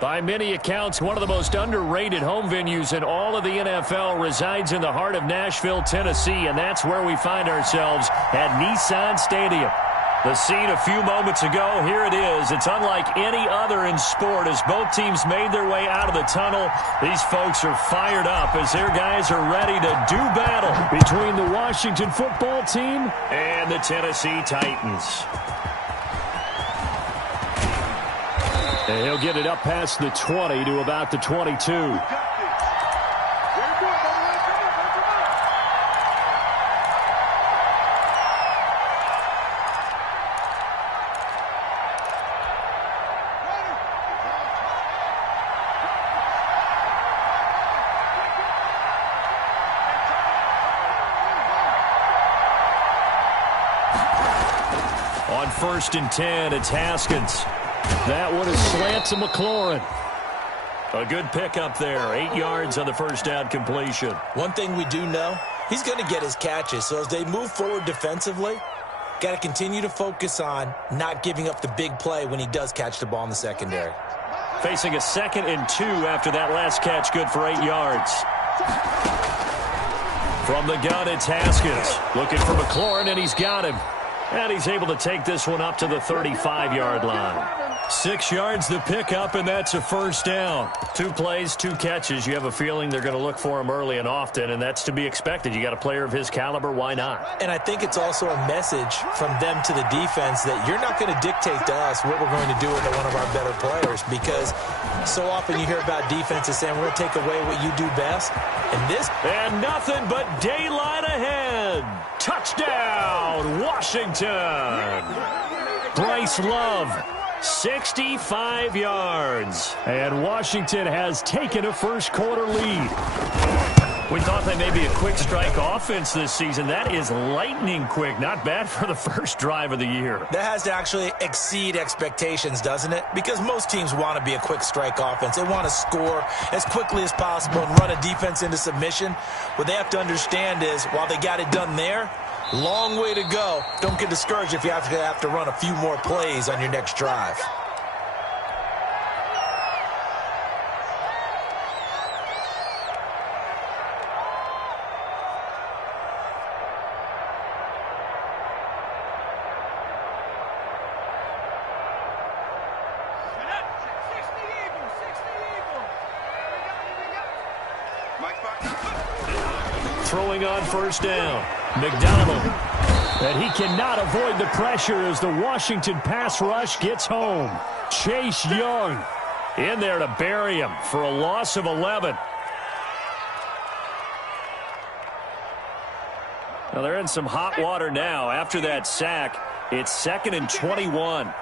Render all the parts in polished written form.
By many accounts, one of the most underrated home venues in all of the NFL resides in the heart of Nashville, Tennessee, and that's where we find ourselves at Nissan Stadium. The scene a few moments ago, here it is. It's unlike any other in sport as both teams made their way out of the tunnel. These folks are fired up as their guys are ready to do battle between the Washington football team and the Tennessee Titans. And he'll get it up past the 20 to about the 22. On 1st and 10, it's Haskins. That one is slant to McLaurin. A good pickup there. 8 yards on the first down completion. One thing we do know, he's going to get his catches. So as they move forward defensively, got to continue to focus on not giving up the big play when he does catch the ball in the secondary. Facing a 2nd and 2 after that last catch, good for 8 yards. From the gun, it's Haskins. Looking for McLaurin, and he's got him. And he's able to take this one up to the 35-yard line. 6 yards the pickup, and that's a first down. 2 plays, 2 catches. You have a feeling they're going to look for him early and often, and that's to be expected. You got a player of his caliber, why not? And I think it's also a message from them to the defense that you're not going to dictate to us what we're going to do with one of our better players, because so often you hear about defenses saying we're going to take away what you do best. And nothing but daylight ahead. Touchdown, Washington. Bryce Love, 65 yards. And Washington has taken a first quarter lead. We thought they may be a quick strike offense this season. That is lightning quick. Not bad for the first drive of the year. That has to actually exceed expectations, doesn't it? Because most teams want to be a quick strike offense. They want to score as quickly as possible and run a defense into submission. What they have to understand is while they got it done there, long way to go. Don't get discouraged if you have to run a few more plays on your next drive. Throwing on first down, McDonald. And he cannot avoid the pressure as the Washington pass rush gets home. Chase Young in there to bury him for a loss of 11. Now they're in some hot water now. After that sack, it's 2nd and 21.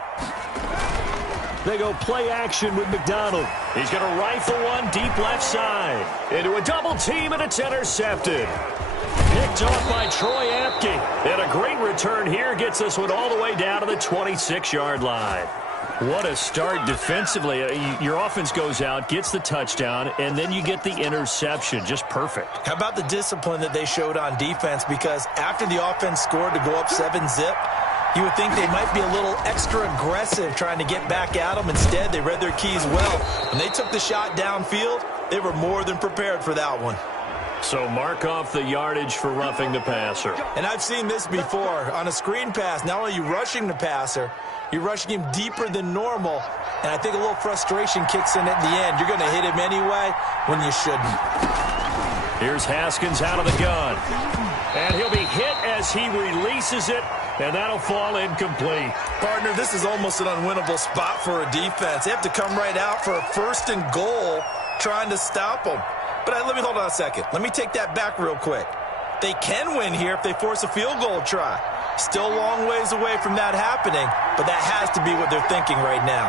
They go play action with McDonald. He's going to rifle one deep left side. Into a double team, and it's intercepted. Picked off by Troy Apke. And a great return here gets this one all the way down to the 26-yard line. What a start defensively. Your offense goes out, gets the touchdown, and then you get the interception. Just perfect. How about the discipline that they showed on defense? Because after the offense scored to go up 7-zip, you would think they might be a little extra aggressive trying to get back at them. Instead, they read their keys well. When they took the shot downfield, they were more than prepared for that one. So mark off the yardage for roughing the passer. And I've seen this before. On a screen pass, not only are you rushing the passer, you're rushing him deeper than normal. And I think a little frustration kicks in at the end. You're going to hit him anyway when you shouldn't. Here's Haskins out of the gun. And he'll be hit as he releases it. And that'll fall incomplete. Partner, this is almost an unwinnable spot for a defense. They have to come right out for a 1st and goal trying to stop them. But let me hold on a second. Let me take that back real quick. They can win here if they force a field goal try. Still a long ways away from that happening, but that has to be what they're thinking right now.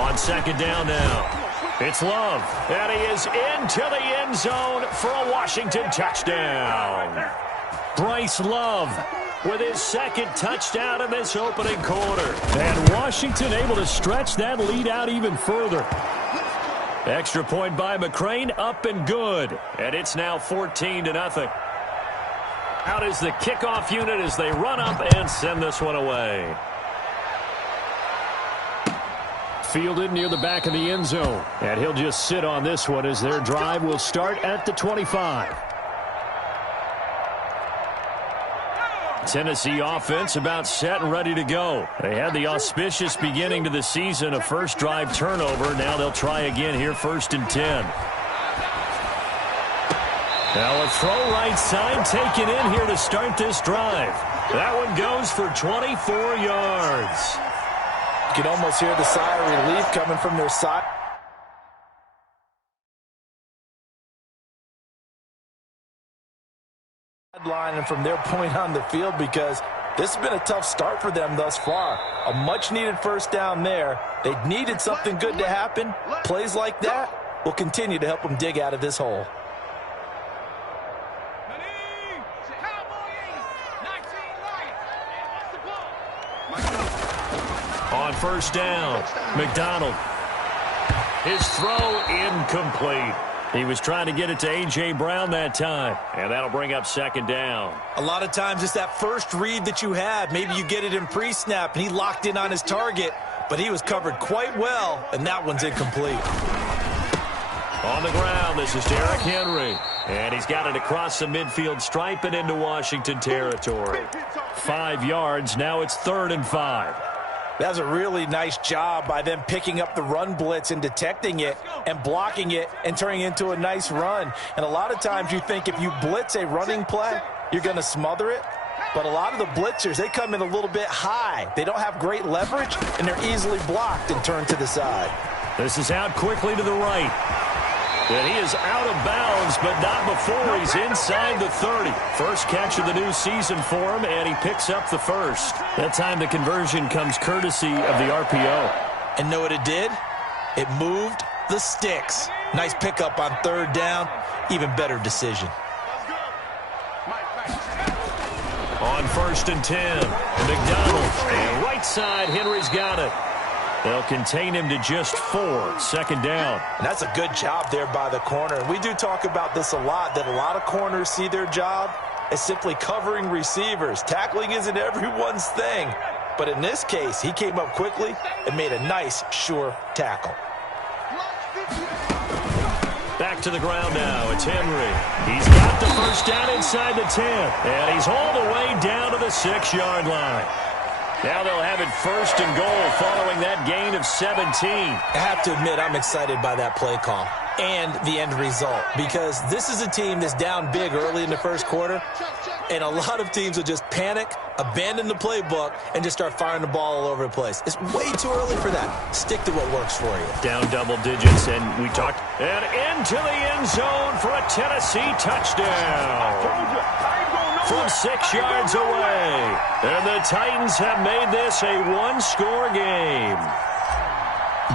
On 2nd down now. It's Love, and he is into the end zone for a Washington touchdown. Bryce Love with his 2nd touchdown in this opening quarter. And Washington able to stretch that lead out even further. Extra point by McCrane, up and good. And it's now 14-0. Out is the kickoff unit as they run up and send this one away. Fielded near the back of the end zone. And he'll just sit on this one as their drive will start at the 25. Tennessee offense about set and ready to go. They had the auspicious beginning to the season, a first drive turnover. Now they'll try again here, 1st and 10. Now a throw right side taken in here to start this drive. That one goes for 24 yards. You can almost hear the sigh of relief coming from their side. Line and from their point on the field, because this has been a tough start for them thus far. A much-needed first down there. They needed something good to happen. Plays like that will continue to help them dig out of this hole. On first down, McDonald. His throw incomplete. He was trying to get it to A.J. Brown that time, and that'll bring up 2nd down. A lot of times it's that first read that you have. Maybe you get it in pre-snap, and he locked in on his target, but he was covered quite well, and that one's incomplete. On the ground, this is Derrick Henry, and he's got it across the midfield stripe and into Washington territory. 5 yards, now it's 3rd and 5. That was a really nice job by them picking up the run blitz and detecting it and blocking it and turning it into a nice run. And a lot of times you think if you blitz a running play, you're going to smother it. But a lot of the blitzers, they come in a little bit high. They don't have great leverage, and they're easily blocked and turned to the side. This is out quickly to the right. And he is out of bounds, but not before he's inside the 30. First catch of the new season for him, and he picks up the first. That time the conversion comes courtesy of the RPO. And know what it did? It moved the sticks. Nice pickup on 3rd down. Even better decision. On 1st and 10, McDonald. And right side, Henry's got it. They'll contain him to just 4, 2nd down. And that's a good job there by the corner. And we do talk about this a lot, that a lot of corners see their job as simply covering receivers. Tackling isn't everyone's thing. But in this case, he came up quickly and made a nice, sure tackle. Back to the ground now. It's Henry. He's got the first down inside the 10. And he's all the way down to the 6-yard line. Now they'll have it 1st and goal following that gain of 17. I have to admit, I'm excited by that play call and the end result, because this is a team that's down big early in the first quarter, and a lot of teams will just panic, abandon the playbook, and just start firing the ball all over the place. It's way too early for that. Stick to what works for you. Down double digits, and we talked. And into the end zone for a Tennessee touchdown. From 6 yards away. And the Titans have made this a one-score game.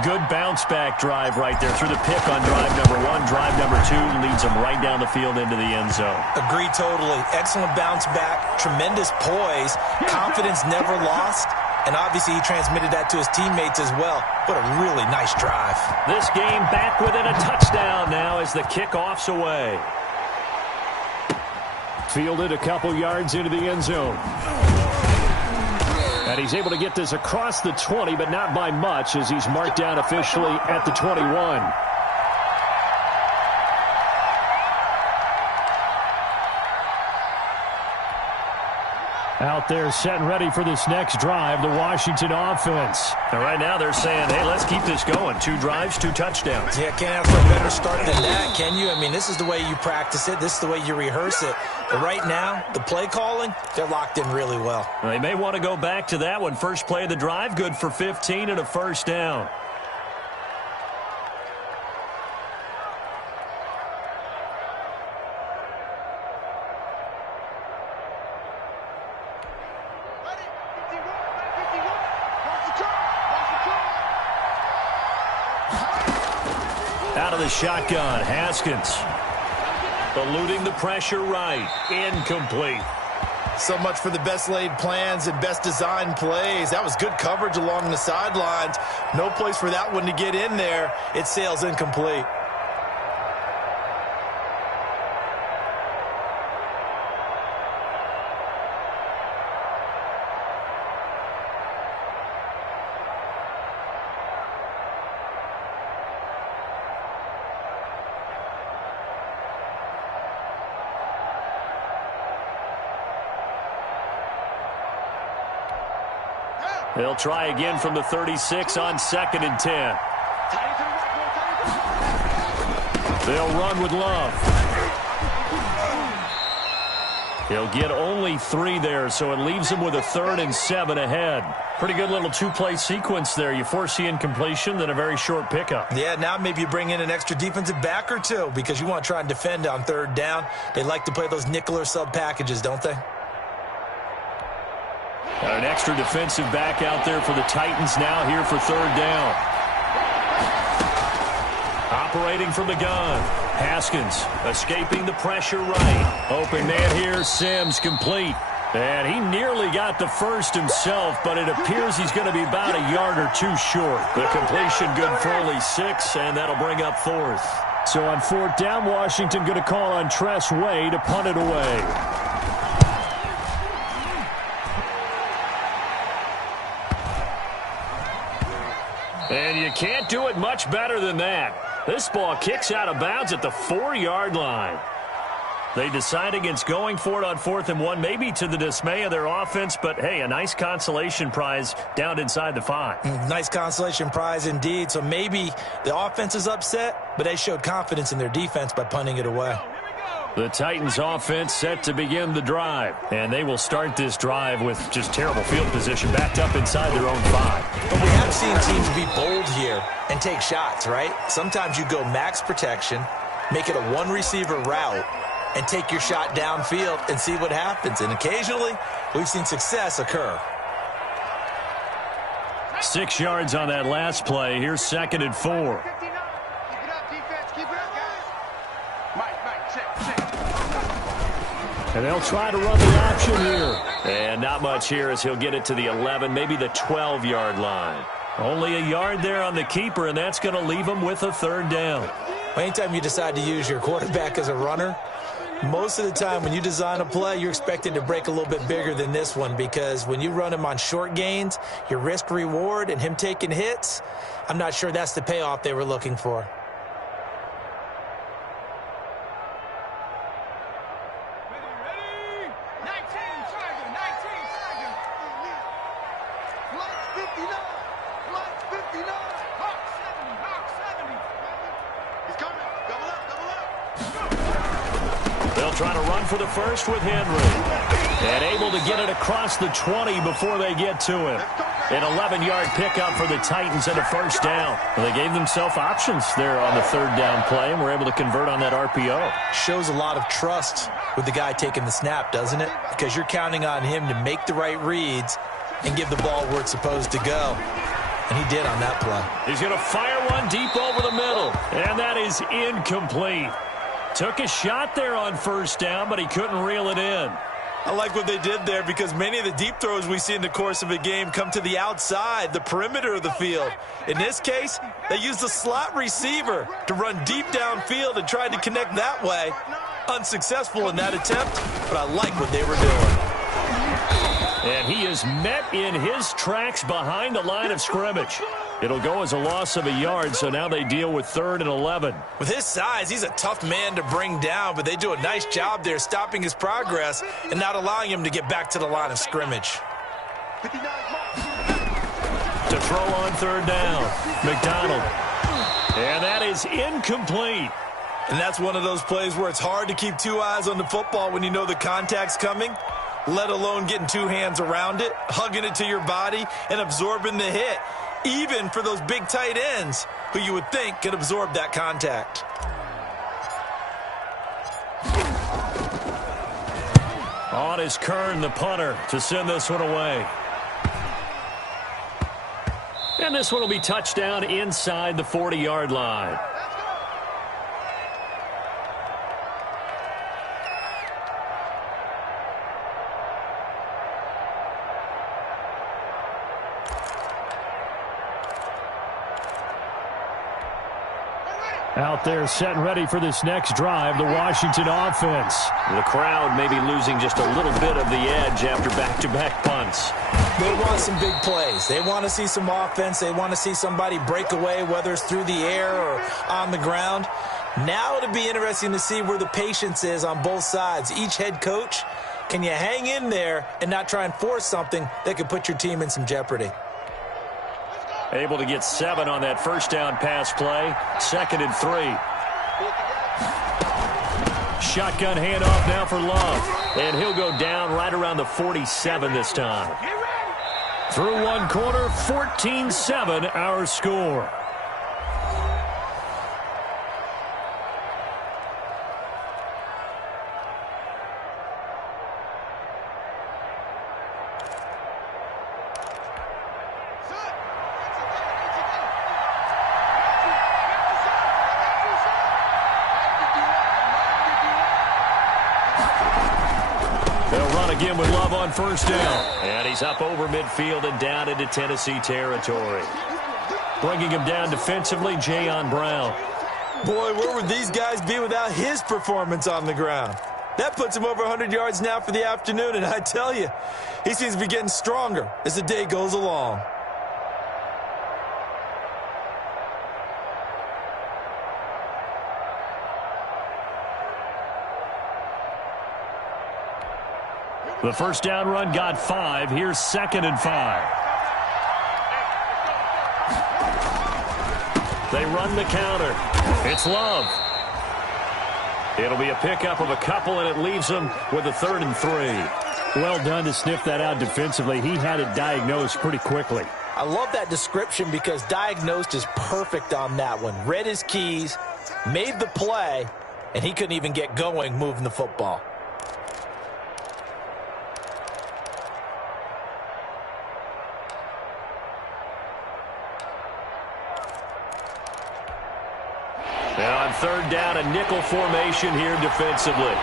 Good bounce-back drive right there through the pick on drive number 1. Drive number 2 leads them right down the field into the end zone. Agree totally. Excellent bounce back, tremendous poise, confidence never lost, and obviously he transmitted that to his teammates as well. What a really nice drive. This game back within a touchdown now as the kickoff's away. Fielded a couple yards into the end zone. And he's able to get this across the 20, but not by much, as he's marked down officially at the 21. Out there set and ready for this next drive, the Washington offense. And right now they're saying, hey, let's keep this going. 2 drives, 2 touchdowns. Yeah, can't ask for a better start than that, can you? I mean, this is the way you practice it. This is the way you rehearse it. But right now, the play calling, they're locked in really well. They may want to go back to that one. First play of the drive, good for 15 and a first down. Out of the shotgun, Haskins. Eluding the pressure right. Incomplete. So much for the best laid plans and best designed plays. That was good coverage along the sidelines. No place for that one to get in there. It sails incomplete. They'll try again from the 36 on 2nd and 10. They'll run with Love. He'll get only 3 there, so it leaves him with a 3rd and 7 ahead. Pretty good little 2-play sequence there. You force the incompletion, then a very short pickup. Yeah, now maybe you bring in an extra defensive back or 2 because you want to try and defend on 3rd down. They like to play those nickel or sub packages, don't they? Got an extra defensive back out there for the Titans now here for 3rd down. Operating from the gun. Haskins escaping the pressure right. Open man here, Sims complete. And he nearly got the first himself, but it appears he's going to be about a yard or 2 short. The completion good for only 6, and that'll bring up 4th. So on 4th down, Washington going to call on Tress Way to punt it away. And you can't do it much better than that. This ball kicks out of bounds at the 4-yard line. They decide against going for it on 4th and 1, maybe to the dismay of their offense, but hey, a nice consolation prize down inside the 5. Nice consolation prize indeed. So maybe the offense is upset, but they showed confidence in their defense by punting it away. The Titans offense set to begin the drive, and they will start this drive with just terrible field position backed up inside their own 5. But we have seen teams be bold here and take shots, right? Sometimes you go max protection, make it a 1-receiver route, and take your shot downfield and see what happens. And occasionally, we've seen success occur. 6 yards on that last play. Here's 2nd and 4. And they'll try to run the option here. And not much here as he'll get it to the 11, maybe the 12-yard line. Only a yard there on the keeper, and that's going to leave him with a 3rd down. Anytime you decide to use your quarterback as a runner, most of the time when you design a play, you're expected to break a little bit bigger than this one because when you run him on short gains, your risk-reward and him taking hits, I'm not sure that's the payoff they were looking for. Trying to run for the first with Henry. And able to get it across the 20 before they get to him. An 11-yard pickup for the Titans and a 1st down. And they gave themselves options there on the 3rd down play and were able to convert on that RPO. Shows a lot of trust with the guy taking the snap, doesn't it? Because you're counting on him to make the right reads and give the ball where it's supposed to go. And he did on that play. He's going to fire one deep over the middle. And that is incomplete. Took a shot there on 1st down, but he couldn't reel it in. I like what they did there because many of the deep throws we see in the course of a game come to the outside, the perimeter of the field. In this case, they used the slot receiver to run deep downfield and tried to connect that way. Unsuccessful in that attempt, but I like what they were doing. And he is met in his tracks behind the line of scrimmage. It'll go as a loss of a yard, so now they deal with 3rd and 11. With his size, he's a tough man to bring down, but they do a nice job there stopping his progress and not allowing him to get back to the line of scrimmage. To throw on 3rd down, McDonald. And that is incomplete. And that's one of those plays where it's hard to keep 2 eyes on the football when you know the contact's coming, let alone getting 2 hands around it, hugging it to your body, and absorbing the hit. Even for those big tight ends who you would think could absorb that contact. On is Kern, the punter, to send this one away. And this one will be touchdown inside the 40-yard line. Out there set and ready for this next drive, the Washington offense. The crowd may be losing just a little bit of the edge after back-to-back punts. They want some big plays. They want to see some offense. They want to see somebody break away, whether it's through the air or on the ground. Now it'll be interesting to see where the patience is on both sides. Each head coach Can you hang in there and not try and force something that could put your team in some jeopardy? Able to get 7 on that first down pass play. 2nd and 3. Shotgun handoff now for Love. And he'll go down right around the 47 this time. Through one quarter, 14-7 our score. Again with Love on first down. And he's up over midfield and down into Tennessee territory. Bringing him down defensively, Jayon Brown. Boy, where would these guys be without his performance on the ground? That puts him over 100 yards now for the afternoon, and I tell you, he seems to be getting stronger as the day goes along. The first down run got 5. Here's 2nd and 5. They run the counter. It's Love. It'll be a pickup of a couple, and it leaves them with a 3rd and 3. Well done to sniff that out defensively. He had it diagnosed pretty quickly. I love that description because diagnosed is perfect on that one. Read his keys, made the play, and he couldn't even get going moving the football. Now on 3rd down, a nickel formation here defensively.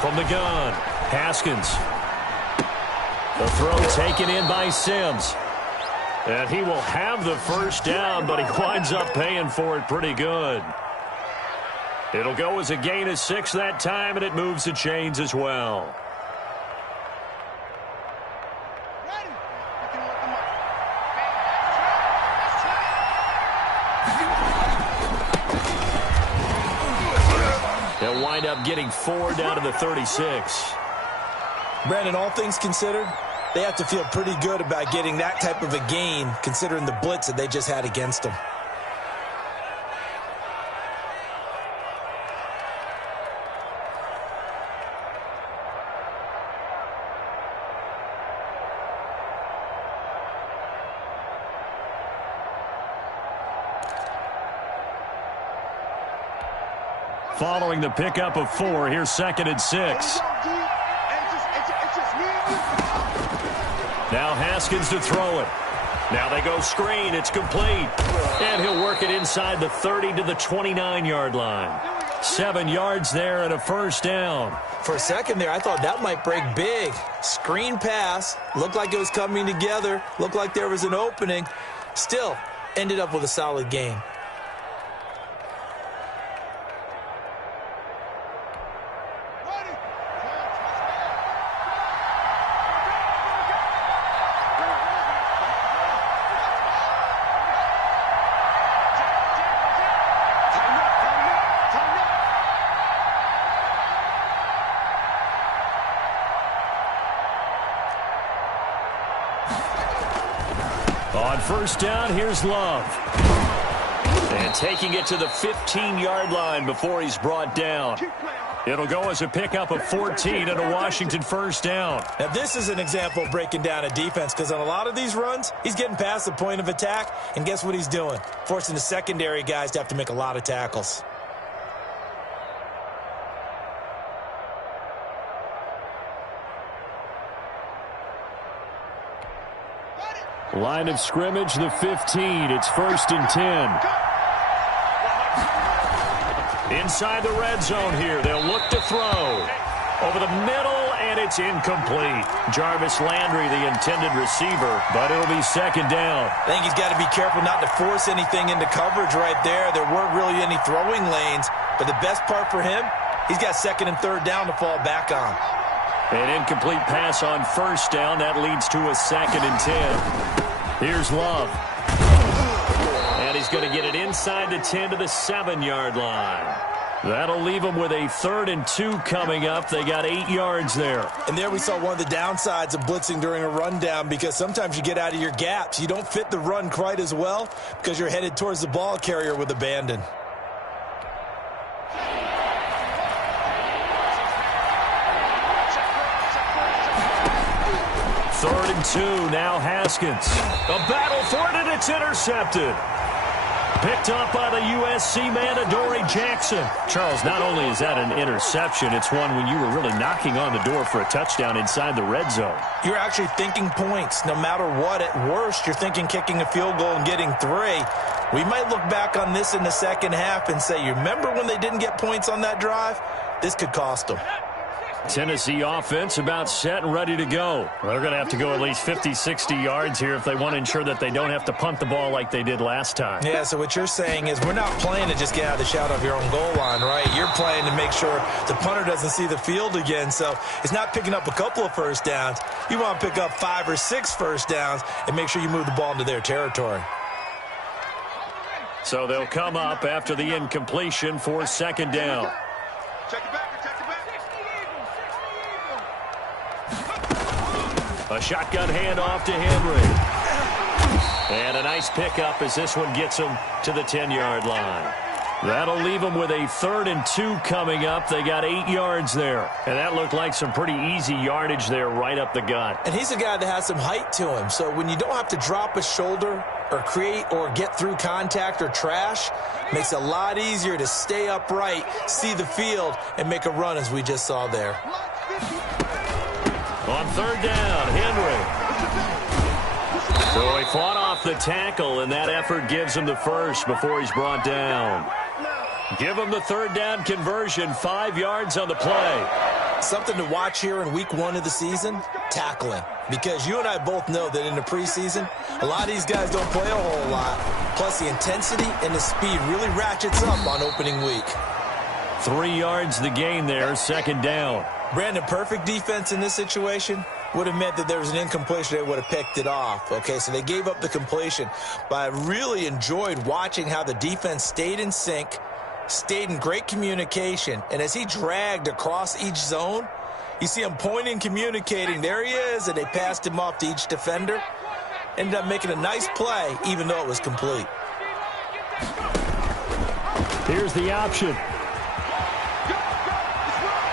From the gun, Haskins. The throw taken in by Sims. And he will have the first down, but he winds up paying for it pretty good. It'll go as a gain of 6 that time, and it moves the chains as well. They'll wind up getting 4 down to the 36. Brandon, all things considered, they have to feel pretty good about getting that type of a gain considering the blitz that they just had against them. Following the pickup of 4, here's 2nd and 6. Now Haskins to throw it. Now they go screen. It's complete. And he'll work it inside the 30 to the 29-yard line. 7 yards there and a first down. For a second there, I thought that might break big. Screen pass. Looked like it was coming together. Looked like there was an opening. Still, ended up with a solid gain. On first down, here's Love. And taking it to the 15-yard line before he's brought down. It'll go as a pickup of 14 and a Washington first down. Now, this is an example of breaking down a defense because on a lot of these runs, he's getting past the point of attack, and guess what he's doing? Forcing the secondary guys to have to make a lot of tackles. Line of scrimmage, the 15. It's 1st and 10. Inside the red zone here. They'll look to throw. Over the middle, and it's incomplete. Jarvis Landry, the intended receiver, but it'll be 2nd down. I think he's got to be careful not to force anything into coverage right there. There weren't really any throwing lanes, but the best part for him, he's got 2nd and 3rd down to fall back on. An incomplete pass on first down. That leads to a 2nd and 10. Here's Love. And he's he's going to get it inside the 10 to the 7-yard line. That'll leave them with a 3rd and 2 coming up. They got 8 yards there. And there we saw one of the downsides of blitzing during a rundown, because sometimes you get out of your gaps. You don't fit the run quite as well because you're headed towards the ball carrier with abandon. Third and 2, now Haskins. A battle for it, and it's intercepted. Picked up by the USC man, Adoree Jackson. Charles, not only is that an interception, it's one when you were really knocking on the door for a touchdown inside the red zone. You're actually thinking points. No matter what, at worst, you're thinking kicking a field goal and getting 3. We might look back on this in the second half and say, you remember when they didn't get points on that drive? This could cost them. Tennessee offense about set and ready to go. They're going to have to go at least 50, 60 yards here if they want to ensure that they don't have to punt the ball like they did last time. Yeah, so what you're saying is we're not playing to just get out of the shadow of your own goal line, right? You're playing to make sure the punter doesn't see the field again. So it's not picking up a couple of first downs. You want to pick up 5 or 6 first downs and make sure you move the ball into their territory. So they'll come up after the incompletion for 2nd down. Check it back. A shotgun handoff to Henry. And a nice pickup as this one gets him to the 10-yard line. That'll leave them with a 3rd and 2 coming up. They got 8 yards there. And that looked like some pretty easy yardage there right up the gut. And he's a guy that has some height to him. So when you don't have to drop a shoulder or create or get through contact or trash, makes it a lot easier to stay upright, see the field, and make a run as we just saw there. On 3rd down, Henry. So he fought off the tackle, and that effort gives him the first before he's brought down. Give him the 3rd down conversion, 5 yards on the play. Something to watch here in week 1 of the season, tackling. Because you and I both know that in the preseason, a lot of these guys don't play a whole lot. Plus the intensity and the speed really ratchets up on opening week. 3 yards the gain there, 2nd down. Brandon, perfect defense in this situation would have meant that there was an incompletion. They would have picked it off. Okay, so they gave up the completion. But I really enjoyed watching how the defense stayed in sync, stayed in great communication. And as he dragged across each zone, you see him pointing, communicating. There he is, and they passed him off to each defender. Ended up making a nice play, even though it was complete. Here's the option.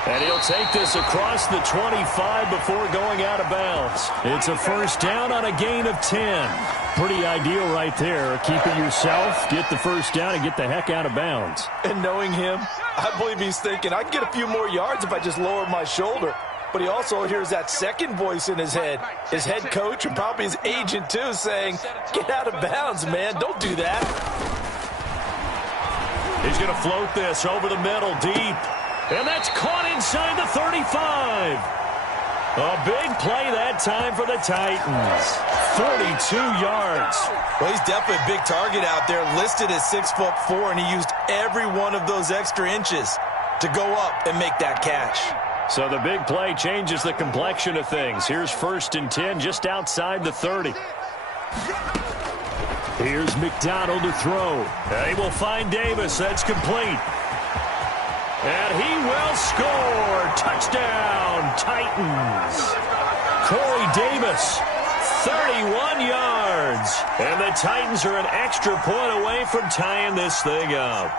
And he'll take this across the 25 before going out of bounds. It's a 1st down on a gain of 10. Pretty ideal right there. Keep it yourself, get the 1st down, and get the heck out of bounds. And knowing him, I believe he's thinking, I can get a few more yards if I just lower my shoulder. But he also hears that second voice in his head coach, and probably his agent too, saying, get out of bounds, man. Don't do that. He's going to float this over the middle, deep. And that's caught inside the 35. A big play that time for the Titans. 42 yards. Well, he's definitely a big target out there, listed at 6'4", and he used every one of those extra inches to go up and make that catch. So the big play changes the complexion of things. Here's 1st and 10 just outside the 30. Here's McDonald to throw. They will find Davis. That's complete. And he will score. Touchdown, Titans. Corey Davis, 31 yards. And the Titans are an extra point away from tying this thing up.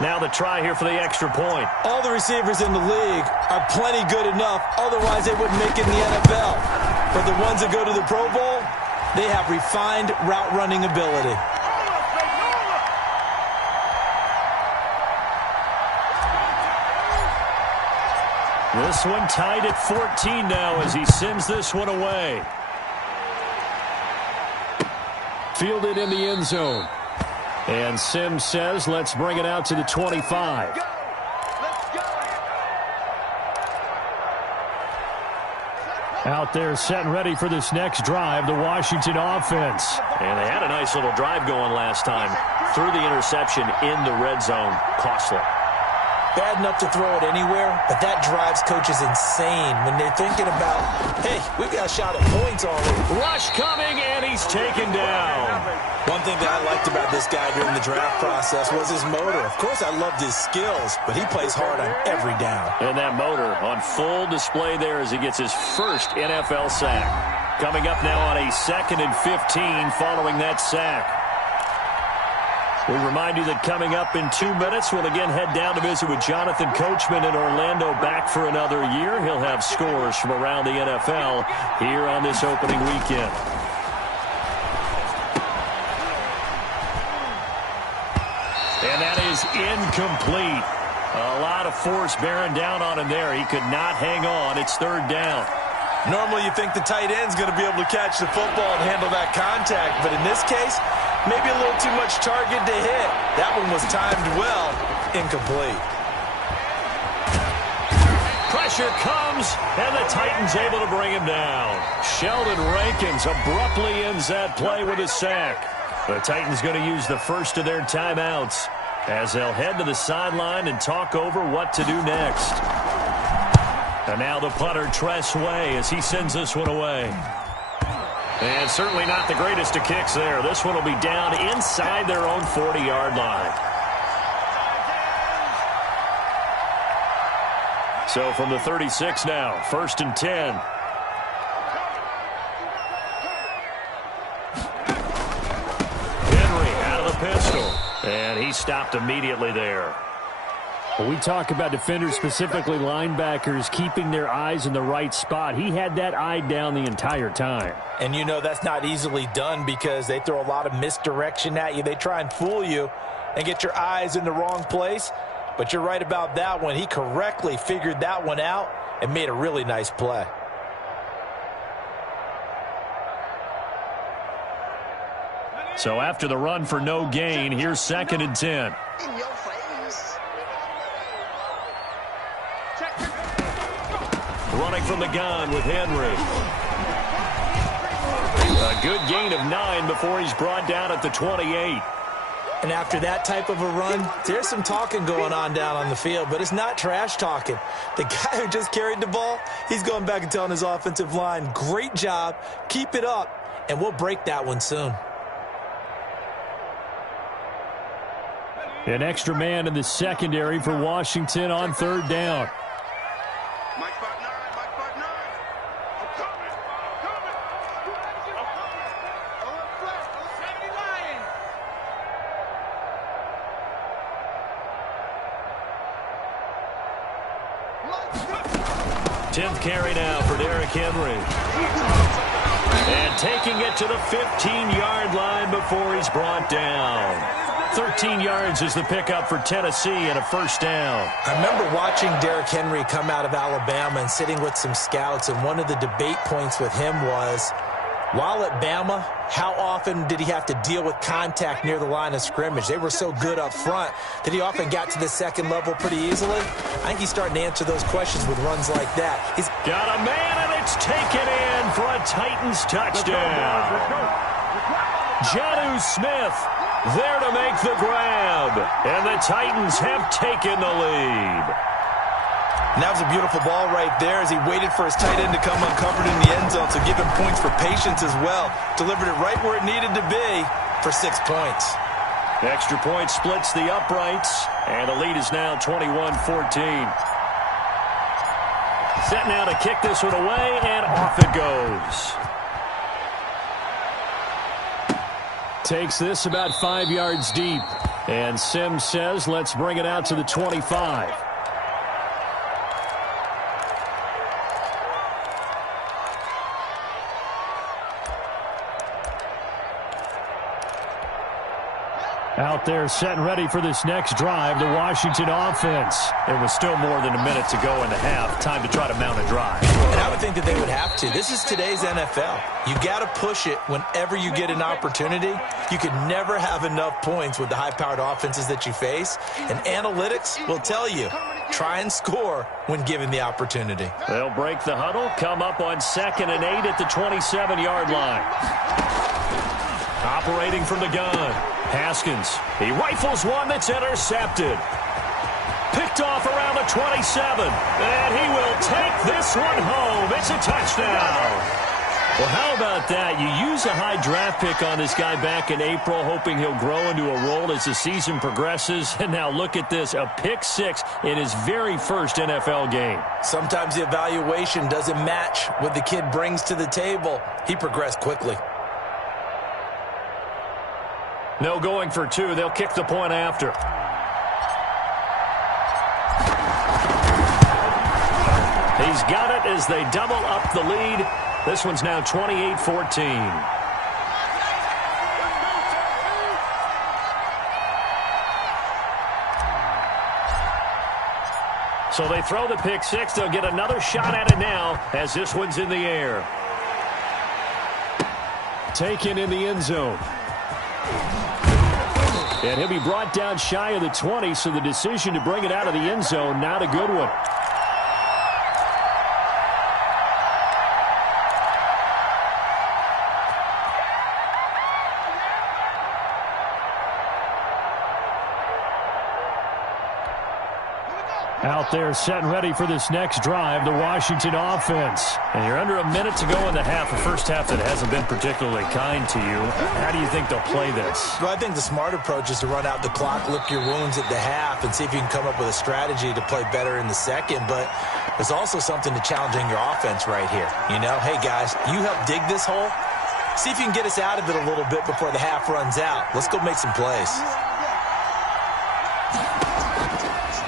Now the try here for the extra point. All the receivers in the league are plenty good enough. Otherwise, they wouldn't make it in the NFL. But the ones that go to the Pro Bowl, they have refined route running ability. This one tied at 14 now as he sends this one away. Fielded in the end zone. And Sims says, let's bring it out to the 25. Out there set and ready for this next drive, the Washington offense. And they had a nice little drive going last time. Threw the interception in the red zone. Costly. bad enough to throw it anywhere, but that drives coaches insane when they're thinking about, hey, we've got a shot at points already. Rush coming, and he's taken down. One thing that I liked about this guy during the draft process was his motor. Of course, I loved his skills, but he plays hard on every down. And that motor on full display there as he gets his first NFL sack. Coming up now on a 2nd and 15 following that sack. We remind you that coming up in 2 minutes, we'll again head down to visit with Jonathan Coachman in Orlando, back for another year. He'll have scores from around the NFL here on this opening weekend. And that is incomplete. A lot of force bearing down on him there. He could not hang on. It's 3rd down. Normally you think the tight end's going to be able to catch the football and handle that contact, but in this case, maybe a little too much target to hit. That one was timed well. Incomplete. Pressure comes, and the Titans able to bring him down. Sheldon Rankins abruptly ends that play with a sack. The Titans going to use the first of their timeouts as they'll head to the sideline and talk over what to do next. And now the punter, Tress Way, as he sends this one away. And certainly not the greatest of kicks there. This one will be down inside their own 40-yard line. So from the 36 now, 1st and 10. Henry out of the pistol. And he stopped immediately there. When we talk about defenders, specifically linebackers, keeping their eyes in the right spot, he had that eye down the entire time. And you know that's not easily done because they throw a lot of misdirection at you. They try and fool you and get your eyes in the wrong place. But you're right about that one. He correctly figured that one out and made a really nice play. So after the run for no gain, here's 2nd and 10. In your face. Running from the gun with Henry. A good gain of 9 before he's brought down at the 28. And after that type of a run, there's some talking going on down on the field, but it's not trash talking. The guy who just carried the ball, he's going back and telling his offensive line, great job, keep it up, and we'll break that one soon. An extra man in the secondary for Washington on 3rd down. Tenth carry now for Derrick Henry. And taking it to the 15-yard line before he's brought down. 13 yards is the pickup for Tennessee and a 1st down. I remember watching Derrick Henry come out of Alabama and sitting with some scouts, and one of the debate points with him was, while at Bama, how often did he have to deal with contact near the line of scrimmage? They were so good up front that he often got to the 2nd level pretty easily. I think he's starting to answer those questions with runs like that. He's got a man, and it's taken in for a Titans touchdown. Jonnu Smith there to make the grab, and the Titans have taken the lead. And that was a beautiful ball right there as he waited for his tight end to come uncovered in the end zone, so give him points for patience as well. Delivered it right where it needed to be for 6 points. The extra point splits the uprights, and the lead is now 21-14. Set now to kick this one away, and off it goes. Takes this about 5 yards deep. And Sims says, let's bring it out to the 25. Out there set and ready for this next drive, the Washington offense. It was still more than a minute to go in the half. Time to try to mount a drive. And I would think that they would have to. This is today's NFL. You got to push it whenever you get an opportunity. You can never have enough points with the high-powered offenses that you face. And analytics will tell you, try and score when given the opportunity. They'll break the huddle, come up on 2nd and 8 at the 27-yard line. Operating from the gun. Haskins, he rifles one that's intercepted. Picked picked off around the 27. And he will take this one home. It's a touchdown. Well, how about that? You use a high draft pick on this guy back in April, hoping he'll grow into a role as the season progresses. And now look at this, a pick six in his very first NFL game. Sometimes the evaluation doesn't match what the kid brings to the table. He progressed quickly. No going for two. They'll kick the point after. He's got it as they double up the lead. This one's now 28-14. So they throw the pick six. They'll get another shot at it now as this one's in the air. Taken in the end zone. And he'll be brought down shy of the 20, so the decision to bring it out of the end zone, not a good one. Out there set and ready for this next drive, the Washington offense. And you're under a minute to go in the half, a first half that hasn't been particularly kind to you. How do you think they'll play this? Well, I think the smart approach is to run out the clock, lick your wounds at the half, and see if you can come up with a strategy to play better in the second. But there's also something to challenging your offense right here. You know, hey, guys, you help dig this hole. See if you can get us out of it a little bit before the half runs out. Let's go make some plays.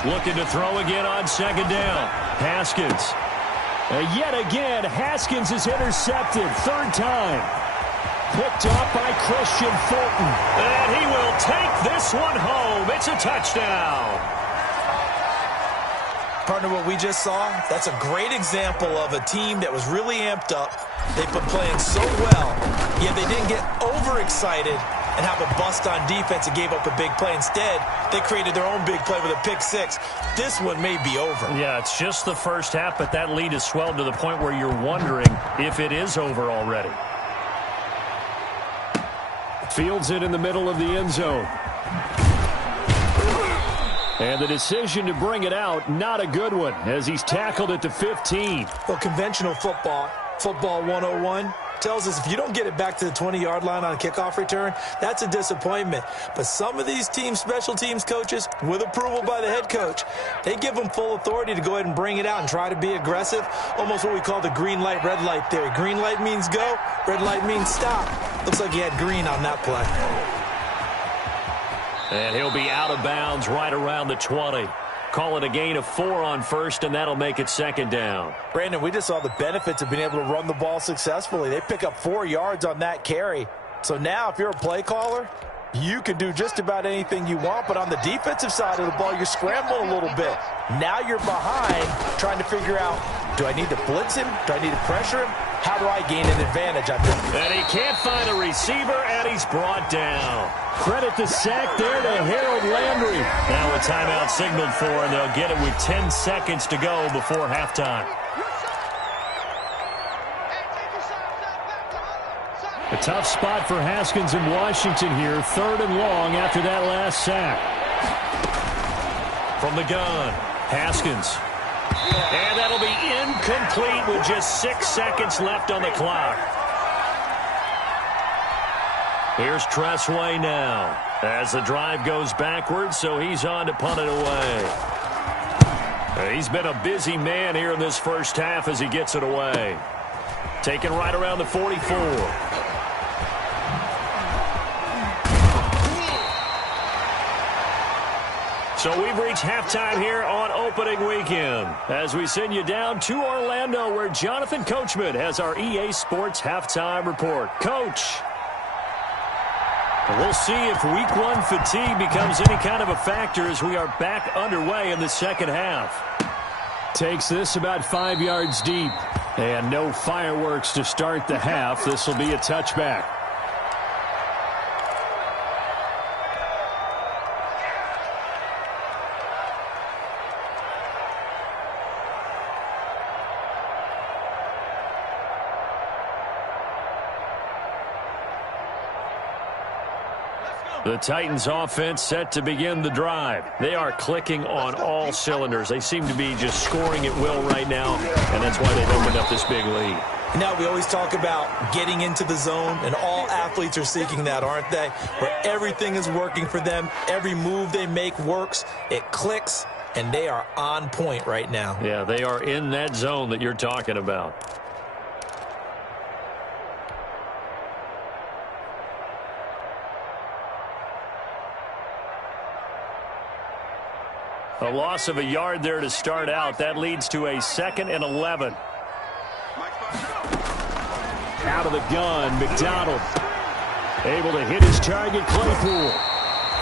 Looking to throw again on second down. Haskins. Yet again, Haskins is intercepted. Third time. Picked off by Christian Fulton. And he will take this one home. It's a touchdown. Partner, what we just saw, that's a great example of a team that was really amped up. They've been playing so well, yet they didn't get overexcited and have a bust on defense and gave up a big play. Instead, they created their own big play with a pick six. This one may be over. Yeah, it's just the first half, but that lead has swelled to the point where you're wondering if it is over already. Fields it in the middle of the end zone. And the decision to bring it out, not a good one, as he's tackled at the 15. Well, conventional football 101, tells us if you don't get it back to the 20-yard line on a kickoff return, that's a disappointment. But some of these team special teams coaches, with approval by the head coach, they give them full authority to go ahead and bring it out and try to be aggressive, almost what we call the green light, red light theory. Green light means go, red light means stop. Looks like he had green on that play. And he'll be out of bounds right around the 20. Call it a gain of 4 on first, and that'll make it second down. Brandon, we just saw the benefits of being able to run the ball successfully. They pick up 4 yards on that carry. So now if you're a play caller, you can do just about anything you want, but on the defensive side of the ball, you're scrambling a little bit. Now you're behind trying to figure out, do I need to blitz him? Do I need to pressure him? How do I gain an advantage on him? And he can't find a receiver, and he's brought down. Credit the sack there to Harold Landry. Now a timeout signaled for, and they'll get it with 10 seconds to go before halftime. A tough spot for Haskins in Washington here. 3rd and long after that last sack. From the gun, Haskins. And that'll be incomplete with just 6 seconds left on the clock. Here's Tressway now as the drive goes backwards, so he's on to punt it away. He's been a busy man here in this first half as he gets it away. Taken right around the 44. So we've reached halftime here on opening weekend as we send you down to Orlando where Jonathan Coachman has our EA Sports halftime report. Coach. We'll see if week 1 fatigue becomes any kind of a factor as we are back underway in the second half. Takes this about 5 yards deep. And no fireworks to start the half. This will be a touchback. The Titans offense set to begin the drive. They are clicking on all cylinders. They seem to be just scoring at will right now, and that's why they've opened up this big lead. Now, we always talk about getting into the zone, and all athletes are seeking that, aren't they? Where everything is working for them. Every move they make works. It clicks, and they are on point right now. Yeah, they are in that zone that you're talking about. A loss of a yard there to start out. That leads to a 2nd and 11. Out of the gun, McDonald. Able to hit his target, Claypool.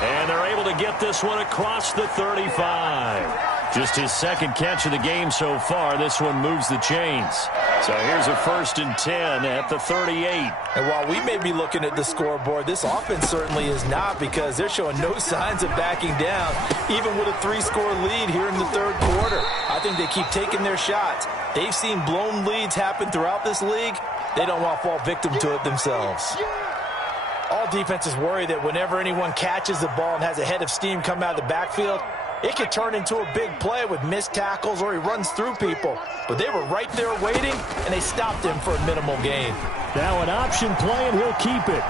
And they're able to get this one across the 35. Just his 2nd catch of the game so far. This one moves the chains. So here's a 1st and 10 at the 38. And while we may be looking at the scoreboard, this offense certainly is not, because they're showing no signs of backing down, even with a 3-score lead here in the 3rd quarter. I think they keep taking their shots. They've seen blown leads happen throughout this league. They don't want to fall victim to it themselves. All defenses worry that whenever anyone catches the ball and has a head of steam come out of the backfield, it could turn into a big play with missed tackles or he runs through people. But they were right there waiting, and they stopped him for a minimal gain. Now an option play, and he'll keep it.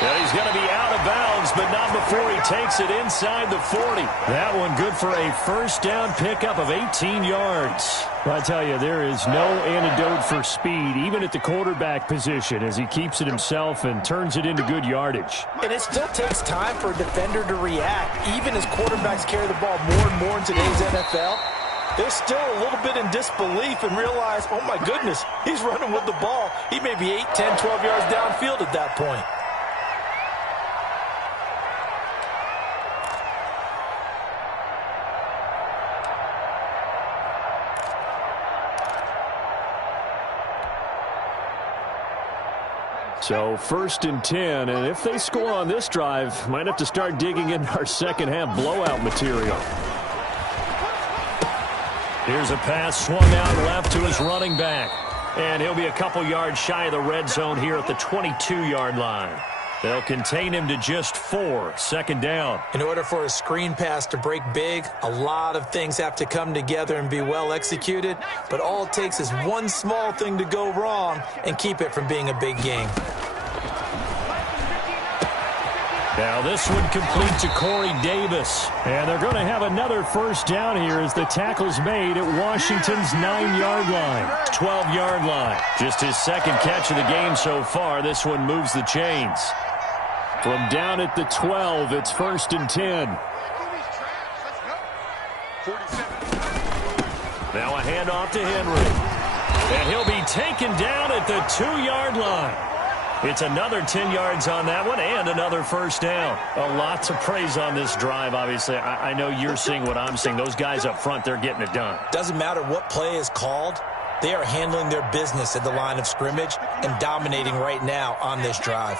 And he's going to be out of bounds, but not before he takes it inside the 40. That one good for a 1st down pickup of 18 yards. I tell you, there is no antidote for speed, even at the quarterback position, as he keeps it himself and turns it into good yardage. And it still takes time for a defender to react, even as quarterbacks carry the ball more and more in today's NFL. They're still a little bit in disbelief and realize, oh my goodness, he's running with the ball. He may be 8, 10, 12 yards downfield at that point. So 1st and 10, and if they score on this drive, might have to start digging into our 2nd half blowout material. Here's a pass swung out left to his running back. And he'll be a couple yards shy of the red zone here at the 22-yard line. They'll contain him to just 4, 2nd down. In order for a screen pass to break big, a lot of things have to come together and be well executed. But all it takes is one small thing to go wrong and keep it from being a big game. Now this one complete to Corey Davis. And they're going to have another 1st down here as the tackle's made at Washington's 9-yard line. 12-yard line. Just his 2nd catch of the game so far. This one moves the chains. From down at the 12, it's 1st and 10. Now a handoff to Henry. And he'll be taken down at the 2-yard line. It's another 10 yards on that one and another 1st down. A lot to praise on this drive, obviously. I know you're seeing what I'm seeing. Those guys up front, they're getting it done. Doesn't matter what play is called. They are handling their business at the line of scrimmage and dominating right now on this drive.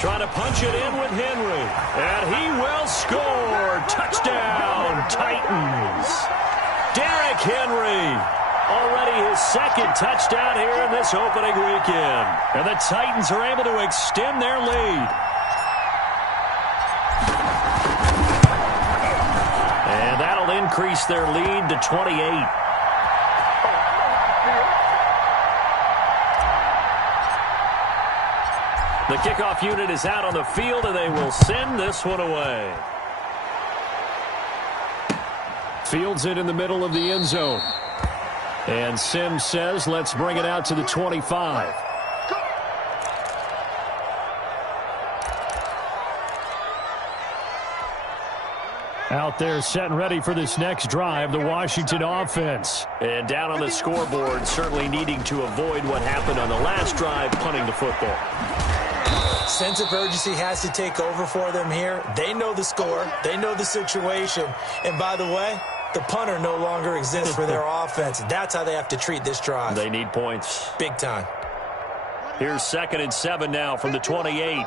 Trying to punch it in with Henry. And he will score. Touchdown, Titans. Derrick Henry. Already his 2nd touchdown here in this opening weekend. And the Titans are able to extend their lead. And that'll increase their lead to 28. The kickoff unit is out on the field, and they will send this one away. Fields it in the middle of the end zone. And Sims says, let's bring it out to the 25. Out there set and ready for this next drive, the Washington offense. And down on the scoreboard, certainly needing to avoid what happened on the last drive, punting the football. Sense of urgency has to take over for them here. They know the score. They know the situation. And by the way, the punter no longer exists for their offense. That's how they have to treat this drive. They need points. Big time. Here's 2nd and 7 now from the 28.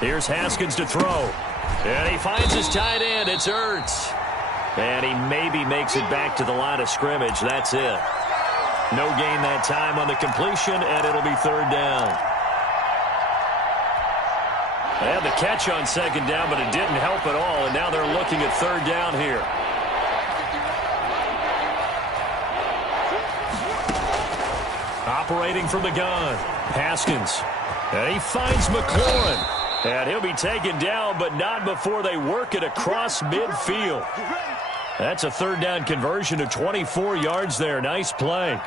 Here's Haskins to throw. And he finds his tight end. It's Ertz. And he maybe makes it back to the line of scrimmage. That's it. No gain that time on the completion, and it'll be third down. They had the catch on second down, but it didn't help at all, and now they're looking at third down here. Operating from the gun, Haskins. And he finds McLaurin. And he'll be taken down, but not before they work it across midfield. That's a third down conversion of 24 yards there. Nice play.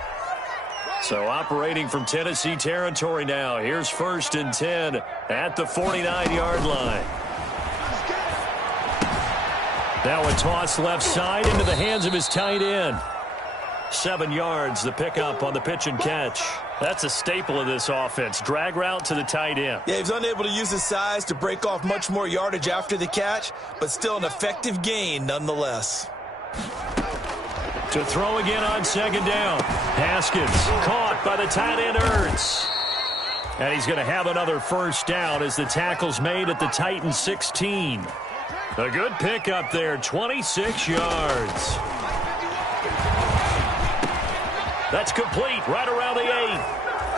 So operating from Tennessee territory now. Here's 1st and 10 at the 49-yard line. Now a toss left side into the hands of his tight end. 7 yards, the pickup on the pitch and catch. That's a staple of this offense. Drag route to the tight end. Yeah, he's unable to use his size to break off much more yardage after the catch, but still an effective gain nonetheless. To throw again on second down. Haskins caught by the tight end Ertz. And he's going to have another first down as the tackle's made at the Titans 16. A good pickup there, 26 yards. That's complete right around the 8.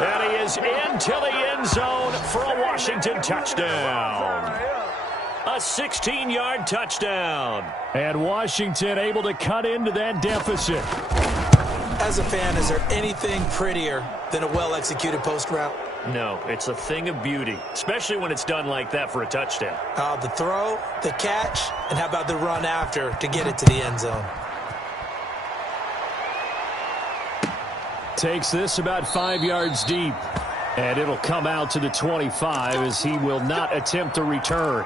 And he is into the end zone for a Washington touchdown. A 16-yard touchdown. And Washington able to cut into that deficit. As a fan, is there anything prettier than a well-executed post route? No, it's a thing of beauty, especially when it's done like that for a touchdown. The throw, the catch, and how about the run after to get it to the end zone? Takes this about 5 yards deep. And it'll come out to the 25 as he will not attempt a return.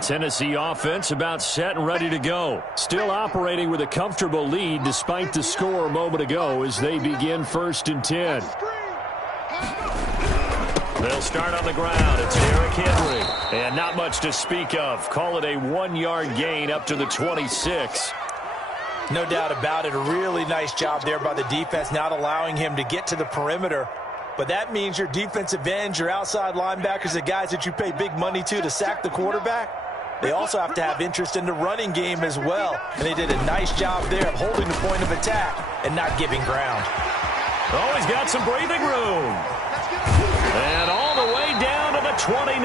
Tennessee offense about set and ready to go. Still operating with a comfortable lead despite the score a moment ago as they begin 1st and 10. They'll start on the ground. It's Derrick Henry. And not much to speak of. Call it a 1-yard gain up to the 26. No doubt about it. A really nice job there by the defense, not allowing him to get to the perimeter. But that means your defensive ends, your outside linebackers, the guys that you pay big money to sack the quarterback, they also have to have interest in the running game as well. And they did a nice job there of holding the point of attack and not giving ground. Oh, he's got some breathing room. And all the way down to the 29.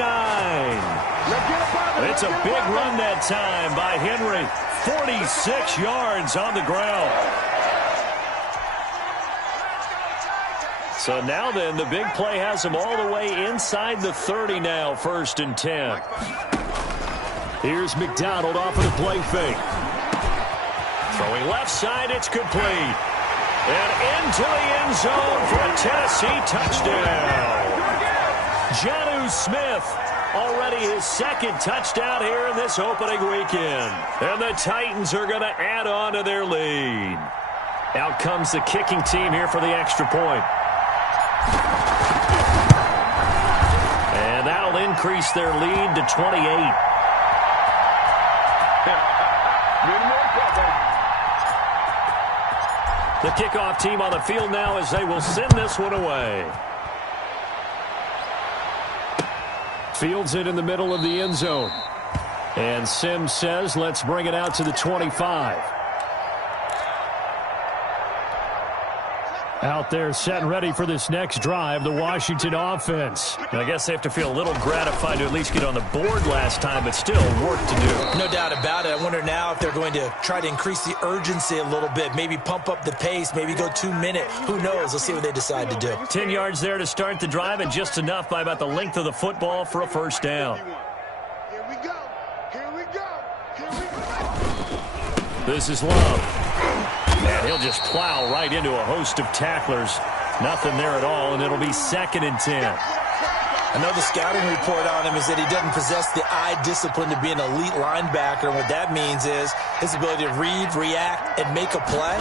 It's a big run that time by Henry. 46 yards on the ground. So now then, the big play has him all the way inside the 30 now, 1st and 10. Here's McDonald off of the play fake. Throwing left side, it's complete. And into the end zone for a Tennessee touchdown. Jonnu Smith, already his 2nd touchdown here in this opening weekend. And the Titans are going to add on to their lead. Out comes the kicking team here for the extra point. And that'll increase their lead to 28. The kickoff team on the field now as they will send this one away. Fields it in the middle of the end zone. And Sims says, let's bring it out to the 25. Out there set and ready for this next drive, the Washington offense. I guess they have to feel a little gratified to at least get on the board last time, but still work to do. No doubt about it. I wonder now if they're going to try to increase the urgency a little bit, maybe pump up the pace, maybe go 2 minute. Who knows? Let's see what they decide to do. 10 yards there to start the drive, and just enough by about the length of the football for a first down. Here we go. Here we go. Here we go. This is Love. And he'll just plow right into a host of tacklers. Nothing there at all, and it'll be 2nd and 10. I know the scouting report on him is that he doesn't possess the eye discipline to be an elite linebacker. And what that means is his ability to read, react, and make a play.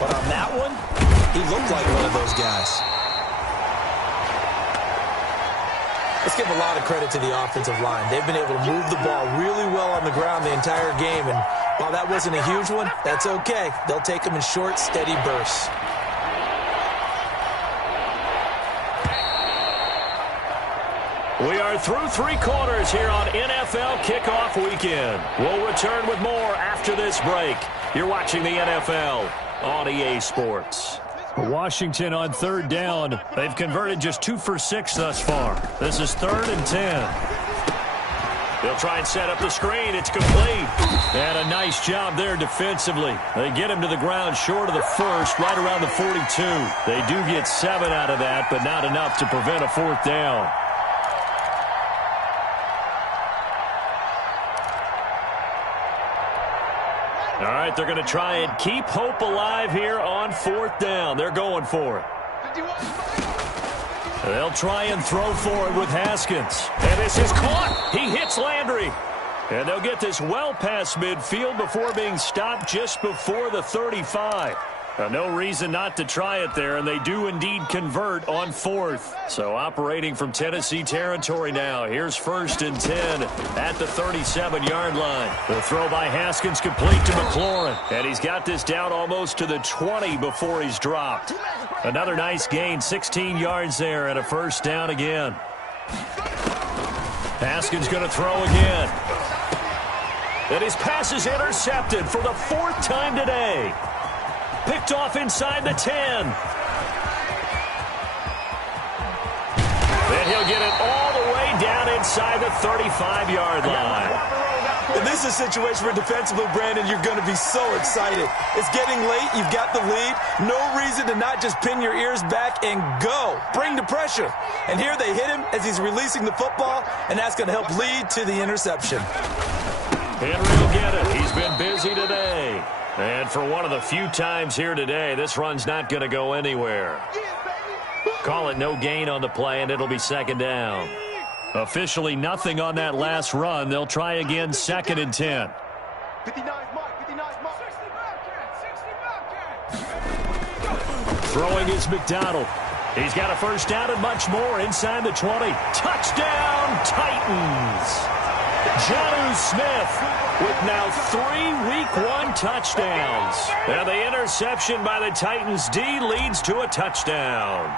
But on that one, he looked like one of those guys. Let's give a lot of credit to the offensive line. They've been able to move the ball really well on the ground the entire game, and while that wasn't a huge one, that's okay. They'll take them in short, steady bursts. We are through 3 quarters here on NFL Kickoff Weekend. We'll return with more after this break. You're watching the NFL on EA Sports. Washington on 3rd down. They've converted just 2 for 6 thus far. This is 3rd and 10. They'll try and set up the screen. It's complete. And a nice job there defensively. They get him to the ground short of the first, right around the 42. They do get 7 out of that, but not enough to prevent a 4th down. All right, they're going to try and keep hope alive here on 4th down. They're going for it. They'll try and throw for it with Haskins. And this is caught. He hits Landry. And they'll get this well past midfield before being stopped just before the 35. No reason not to try it there, and they do indeed convert on 4th. So operating from Tennessee territory now. Here's 1st and 10 at the 37-yard line. The throw by Haskins complete to McLaurin. And he's got this down almost to the 20 before he's dropped. Another nice gain, 16 yards there, and a 1st down again. Haskins going to throw again. And his pass is intercepted for the 4th time today. Picked off inside the 10. Then he'll get it all the way down inside the 35-yard line. And this is a situation where defensively, Brandon, you're going to be so excited. It's getting late. You've got the lead. No reason to not just pin your ears back and go. Bring the pressure. And here they hit him as he's releasing the football, and that's going to help lead to the interception. Henry will get it. He's been busy today. And for one of the few times here today, this run's not going to go anywhere. Call it no gain on the play, and it'll be 2nd down. Officially nothing on that last run. They'll try again, 2nd and 10. 59 mark. Throwing is McDonald. He's got a 1st down and much more inside the 20. Touchdown, Titans! Jonnu Smith with now 3 Week 1 touchdowns. And the interception by the Titans D leads to a touchdown.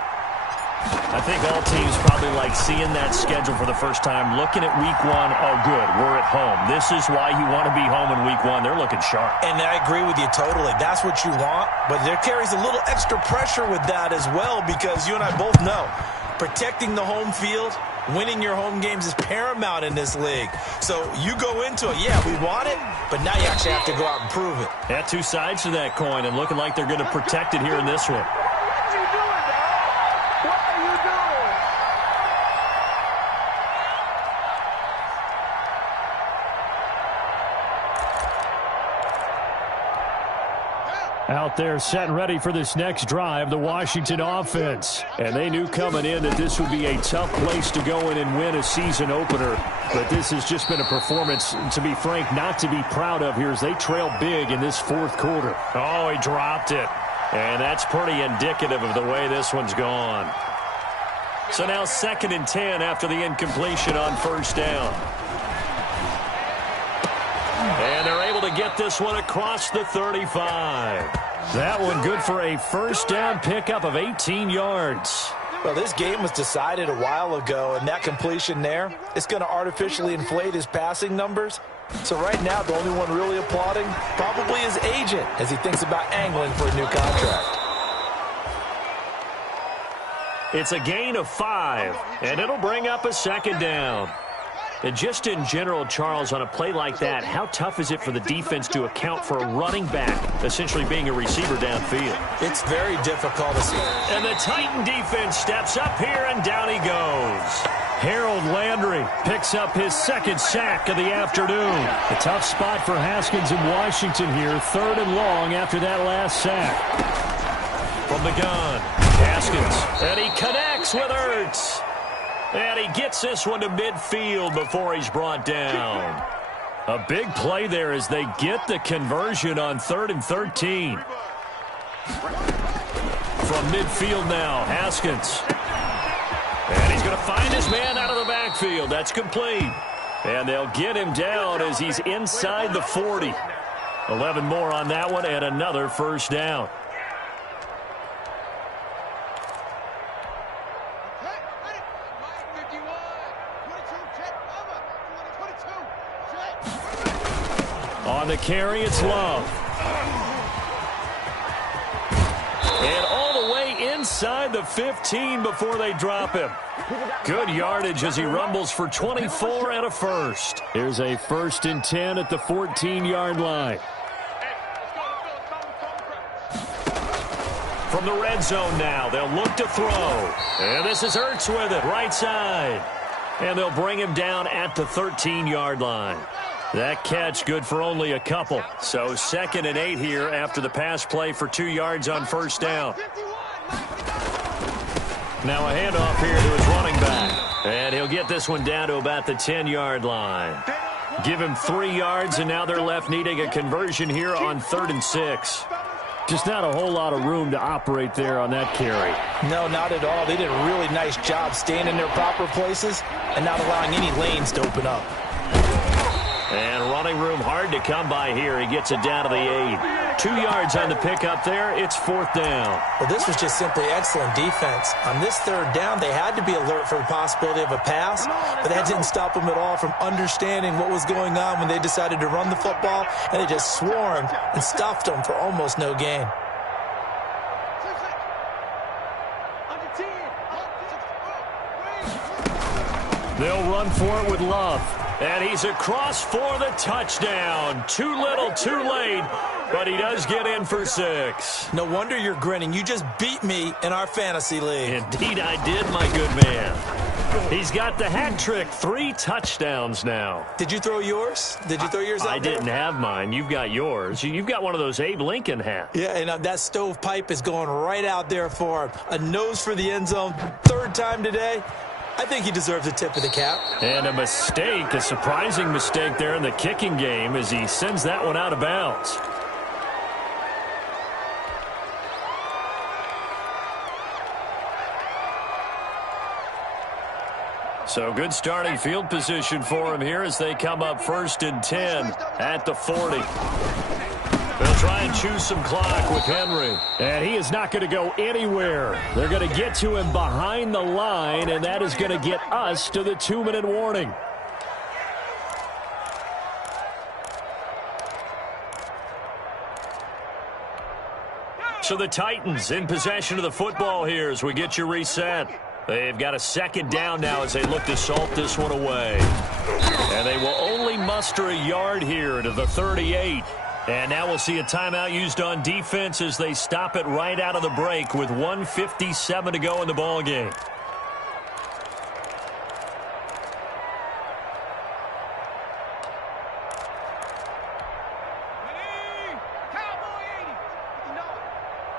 I think all teams probably like seeing that schedule for the first time, looking at Week 1, oh good, we're at home. This is why you want to be home in Week 1. They're looking sharp. And I agree with you totally. That's what you want, but there carries a little extra pressure with that as well, because you and I both know protecting the home field, winning your home games is paramount in this league. So you go into it, yeah, we want it, but now you actually have to go out and prove it. Yeah, 2 sides to that coin, and looking like they're going to protect it here in this one. Out there set and ready for this next drive, the Washington offense. And they knew coming in that this would be a tough place to go in and win a season opener. But this has just been a performance, to be frank, not to be proud of here as they trail big in this 4th quarter. Oh, he dropped it. And that's pretty indicative of the way this one's gone. So now 2nd and 10 after the incompletion on 1st down. And they're able to get this one across the 35. That one good for a 1st down pickup of 18 yards. Well, this game was decided a while ago, and that completion there is going to artificially inflate his passing numbers. So right now, the only one really applauding probably his agent as he thinks about angling for a new contract. It's a gain of 5, and it'll bring up a 2nd down. And just in general, Charles, on a play like that, how tough is it for the defense to account for a running back essentially being a receiver downfield? It's very difficult to see. And the Titan defense steps up here, and down he goes. Harold Landry picks up his 2nd sack of the afternoon. A tough spot for Haskins in Washington here, 3rd and long after that last sack. From the gun, Haskins, and he connects with Ertz. And he gets this one to midfield before he's brought down. A big play there as they get the conversion on 3rd and 13. From midfield now, Haskins. And he's going to find his man out of the backfield. backfield. That's complete. And they'll get him down as he's inside the 40. 11 more on that one and another first down. On the carry, it's Love. And all the way inside the 15 before they drop him. Good yardage as he rumbles for 24 and a first. Here's a 1st and 10 at the 14-yard line. From the red zone now, they'll look to throw. And this is Ertz with it, right side. And they'll bring him down at the 13-yard line. That catch good for only a couple. So 2nd and 8 here after the pass play for 2 yards on first down. Now a handoff here to his running back. And he'll get this one down to about the 10-yard line. Give him 3 yards, and now they're left needing a conversion here on 3rd and 6. Just not a whole lot of room to operate there on that carry. No, not at all. They did a really nice job staying in their proper places and not allowing any lanes to open up. And running room hard to come by here. He gets it down to the 8. 2 yards on the pickup there. It's 4th down. Well, this was just simply excellent defense. On this 3rd down, they had to be alert for the possibility of a pass, but that didn't stop them at all from understanding what was going on when they decided to run the football, and they just swarmed and stuffed them for almost no gain. They'll run for it with Love. And he's across for the touchdown. Too little, too late, but he does get in for 6. No wonder you're grinning. You just beat me in our fantasy league. Indeed I did, my good man. He's got the hat trick. 3 touchdowns now. Did you throw yours? Did you throw yours out I there? didn't have mine. You've got yours. You've got one of those Abe Lincoln hats. Yeah, and that stovepipe is going right out there for him. A nose for the end zone. 3rd time today. I think he deserves a tip of the cap. And a mistake, a surprising mistake there in the kicking game as he sends that one out of bounds. So good starting field position for him here as they come up 1st and 10 at the 40. They'll try and choose some clock with Henry. And he is not going to go anywhere. They're going to get to him behind the line, and that is going to get us to the 2-minute warning. So the Titans in possession of the football here as we get you reset. They've got a 2nd down now as they look to salt this one away. And they will only muster a yard here to the 38. And now we'll see a timeout used on defense as they stop it right out of the break with 1:57 to go in the ball game.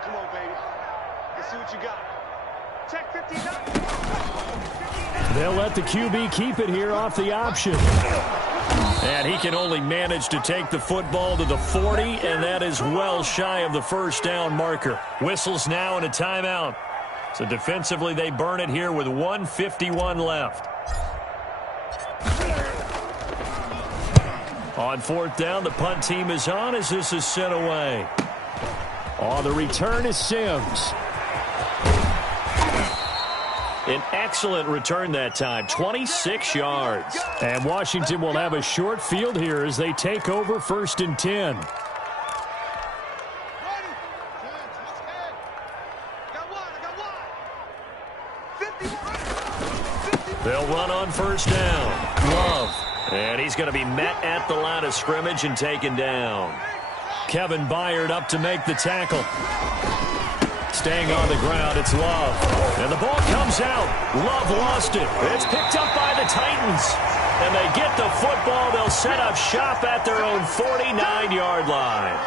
Come on, baby. Let's see what you got. Check 59. They'll let the QB keep it here off the option. And he can only manage to take the football to the 40, and that is well shy of the 1st down marker. Whistles now and a timeout. So defensively, they burn it here with 1:51 left. On 4th down, the punt team is on as this is sent away. On the return is Sims. An excellent return that time, 26 yards. And Washington will have a short field here as they take over 1st and 10. They'll run on 1st down. Love. And he's going to be met at the line of scrimmage and taken down. Kevin Byard up to make the tackle. Staying on the ground, it's Love. And the ball comes out. Love lost it. It's picked up by the Titans. And they get the football. They'll set up shop at their own 49-yard line.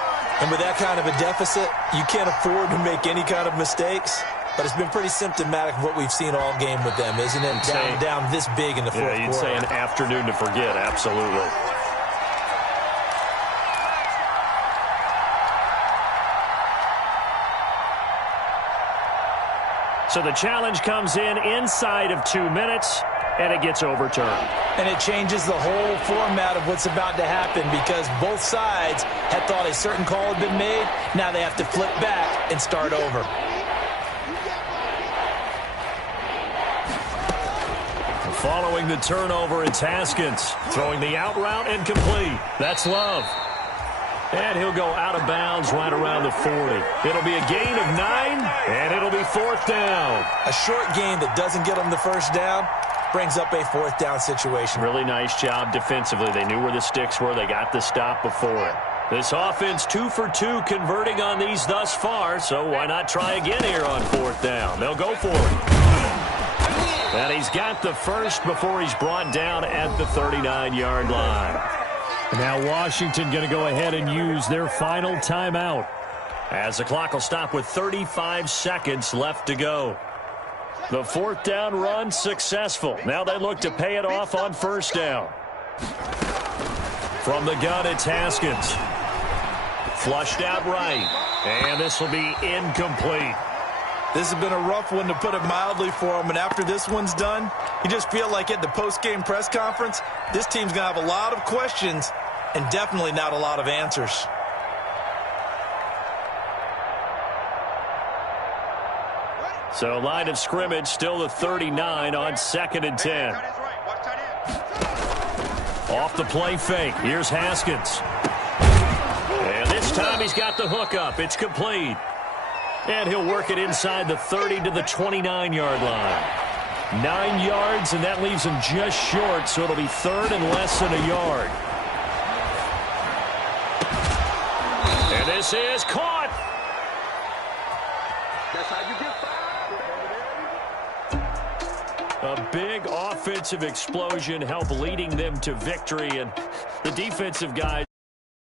And with that kind of a deficit, you can't afford to make any kind of mistakes. But it's been pretty symptomatic of what we've seen all game with them, isn't it? Down this big in the fourth quarter. Yeah, you'd say an afternoon to forget. Absolutely. So the challenge comes in inside of 2 minutes, and it gets overturned. And it changes the whole format of what's about to happen because both sides had thought a certain call had been made. Now they have to flip back and start over. Following the turnover, it's Haskins throwing the out route and complete. That's Love. And he'll go out of bounds right around the 40. It'll be a gain of 9, and it'll be 4th down. A short gain that doesn't get them the first down brings up a 4th down situation. Really nice job defensively. They knew where the sticks were. They got the stop before it. This offense 2 for 2 converting on these thus far, so why not try again here on 4th down? They'll go for it. And he's got the first before he's brought down at the 39-yard line. Now Washington going to go ahead and use their final timeout as the clock will stop with 35 seconds left to go. The 4th down run successful. Now they look to pay it off on 1st down. From the gun, it's Haskins. Flushed out right. And this will be incomplete. This has been a rough one, to put it mildly, for him. And after this one's done, you just feel like at the post-game press conference, this team's going to have a lot of questions and definitely not a lot of answers. So line of scrimmage still the 39 on 2nd and 10. Off the play fake. Here's Haskins. And this time he's got the hook up. It's complete. And he'll work it inside the 30 to the 29-yard line. 9 yards, and that leaves him just short, so it'll be 3rd and less than a yard. And this is caught. A big offensive explosion helped leading them to victory, and the defensive guys